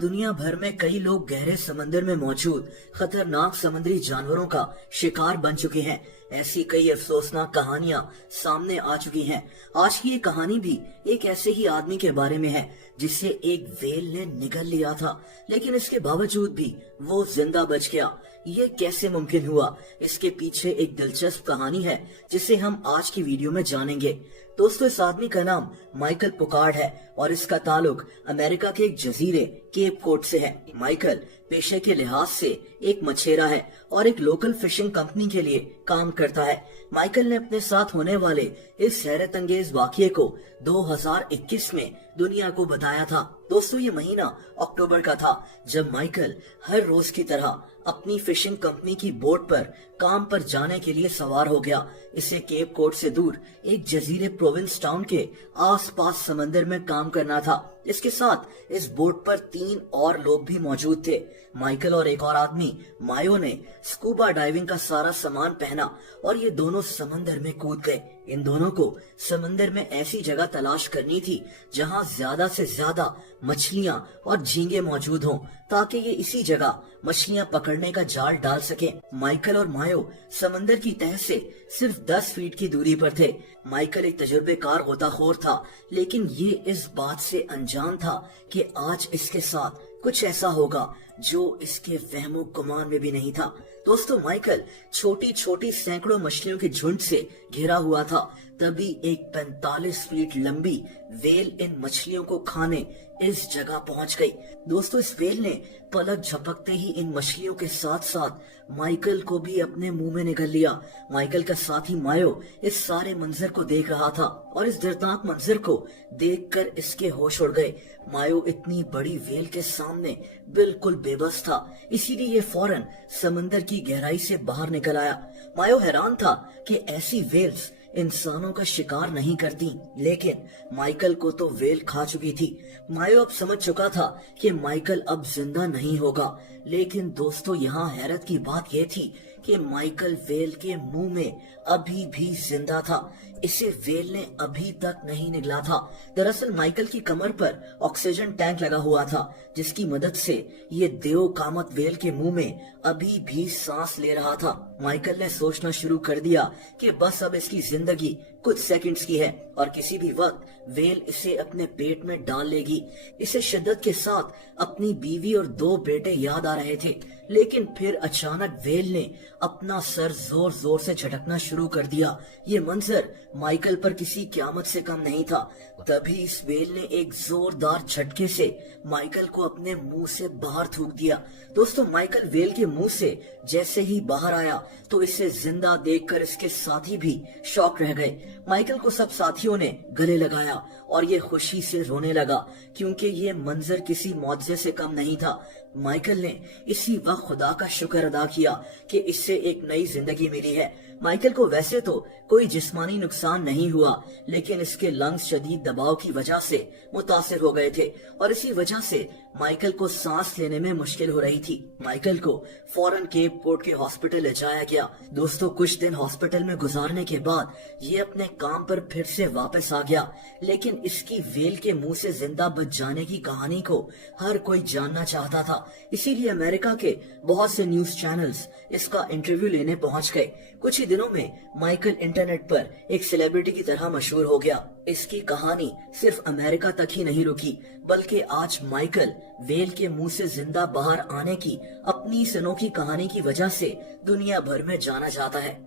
दुनिया भर में कई लोग गहरे समंदर में मौजूद खतरनाक समुद्री जानवरों का शिकार बन चुके हैं। ऐसी कई अफसोसनाक कहानियां सामने आ चुकी हैं। आज की ये कहानी भी एक ऐसे ही आदमी के बारे में है जिसे एक व्हेल ने निगल लिया था, लेकिन इसके बावजूद भी वो जिंदा बच गया। ये कैसे मुमकिन हुआ? इसके पीछे एक दिलचस्प कहानी है जिसे हम आज की वीडियो में जानेंगे। दोस्तों, इस आदमी का नाम माइकल पुकार्ड है और इसका ताल्लुक अमेरिका के एक जजीरे केप कोड से है। माइकल पेशे के लिहाज से एक मछेरा है और एक लोकल फिशिंग कंपनी के लिए काम करता है। माइकल ने अपने साथ होने वाले इस हैरत अंगेज वाकये को 2021 में दुनिया को बताया था। दोस्तों, ये महीना अक्टूबर का था जब माइकल हर रोज की तरह अपनी फिशिंग कंपनी की बोट पर काम पर जाने के लिए सवार हो गया। इसे केप कोड से दूर एक जजीरे प्रोविंस टाउन के आसपास समंदर में काम करना था। इसके साथ इस बोट पर 3 और लोग भी मौजूद थे। माइकल और एक और आदमी मायो ने स्कूबा डाइविंग का सारा सामान पहना और ये दोनों समंदर में कूद गए। इन दोनों को समंदर में ऐसी जगह तलाश करनी थी जहां ज्यादा से ज्यादा मछलियां और झींगे मौजूद हों, ताकि ये इसी जगह मछलियां पकड़ने का जाल डाल सके। माइकल और मायो समंदर की तह से सिर्फ 10 फीट की दूरी पर थे। माइकल एक तजुर्बेकार गोताखोर था, लेकिन ये इस बात से अनजान था कि आज इसके साथ कुछ ऐसा होगा जो इसके वहमो गुमान में भी नहीं था। दोस्तों, माइकल छोटी छोटी सैकड़ों मछलियों के झुंड से घिरा हुआ था। तभी एक 45 फीट लंबी व्हेल इन मछलियों को खाने इस जगह पहुंच गई। दोस्तों, इस व्हेल ने पलक झपकते ही इन मछलियों के साथ साथ माइकल को भी अपने मुंह में निगल लिया। माइकल का साथी मायो इस सारे मंजर को देख रहा था और इस दर्दनाक मंजर को देखकर इसके होश उड़ गए। मायो इतनी बड़ी व्हेल के सामने बिल्कुल बेबस था, इसीलिए ये फौरन समंदर की गहराई से बाहर निकल आया। मायो हैरान था कि ऐसी व्हेल्स इंसानों का शिकार नहीं करती, लेकिन माइकल को तो व्हेल खा चुकी थी। मायो अब समझ चुका था कि माइकल अब जिंदा नहीं होगा, लेकिन दोस्तों, यहाँ हैरत की बात यह थी कि माइकल व्हेल के मुंह में अभी भी जिंदा था। इसे व्हेल ने अभी तक नहीं निगला था। दरअसल माइकल की कमर पर ऑक्सीजन टैंक लगा हुआ था, जिसकी मदद से ये देव कामत व्हेल के मुंह में अभी भी सांस ले रहा था। माइकल ने सोचना शुरू कर दिया कि बस अब इसकी जिंदगी कुछ सेकंड्स की है और किसी भी वक्त व्हेल इसे अपने पेट में डाल लेगी। इसे शिद्दत के साथ अपनी बीवी और 2 बेटे याद आ रहे थे, लेकिन फिर अचानक व्हेल ने अपना सर जोर जोर से झटकना शुरू कर दिया। ये मंजर माइकल पर किसी क़यामत से कम नहीं था। तभी इस व्हेल ने एक जोरदार झटके से माइकल को अपने मुंह से बाहर थूक दिया। दोस्तों, माइकल व्हेल के मुंह से जैसे ही बाहर आया तो इसे जिंदा देखकर इसके साथी भी शॉक रह गए। माइकल को सब साथियों ने गले लगाया और ये खुशी से रोने लगा, क्योंकि ये मंजर किसी मौजज़े से कम नहीं था। माइकल ने इसी वक्त खुदा का शुक्र अदा किया कि इससे एक नई जिंदगी मिली है। माइकल को वैसे तो कोई जिस्मानी नुकसान नहीं हुआ, लेकिन इसके लंग्स शदीद दबाव की वजह से मुतासिर हो गए थे और इसी वजह से माइकल को सांस लेने में मुश्किल हो रही थी। माइकल को फौरन केप कोड के हॉस्पिटल ले जाया गया। दोस्तों, कुछ दिन हॉस्पिटल में गुजारने के बाद ये अपने काम पर फिर से वापस आ गया, लेकिन इसकी व्हेल के मुंह से जिंदा बच जाने की कहानी को हर कोई जानना चाहता था। इसीलिए अमेरिका के बहुत से न्यूज चैनल्स इसका इंटरव्यू लेने पहुंच गए। कुछ ही दिनों में माइकल इंटरनेट पर एक सेलिब्रिटी की तरह मशहूर हो गया। इसकी कहानी सिर्फ अमेरिका तक ही नहीं रुकी, बल्कि आज माइकल व्हेल के मुंह से जिंदा बाहर आने की अपनी इस अनोखी कहानी की वजह से दुनिया भर में जाना जाता है।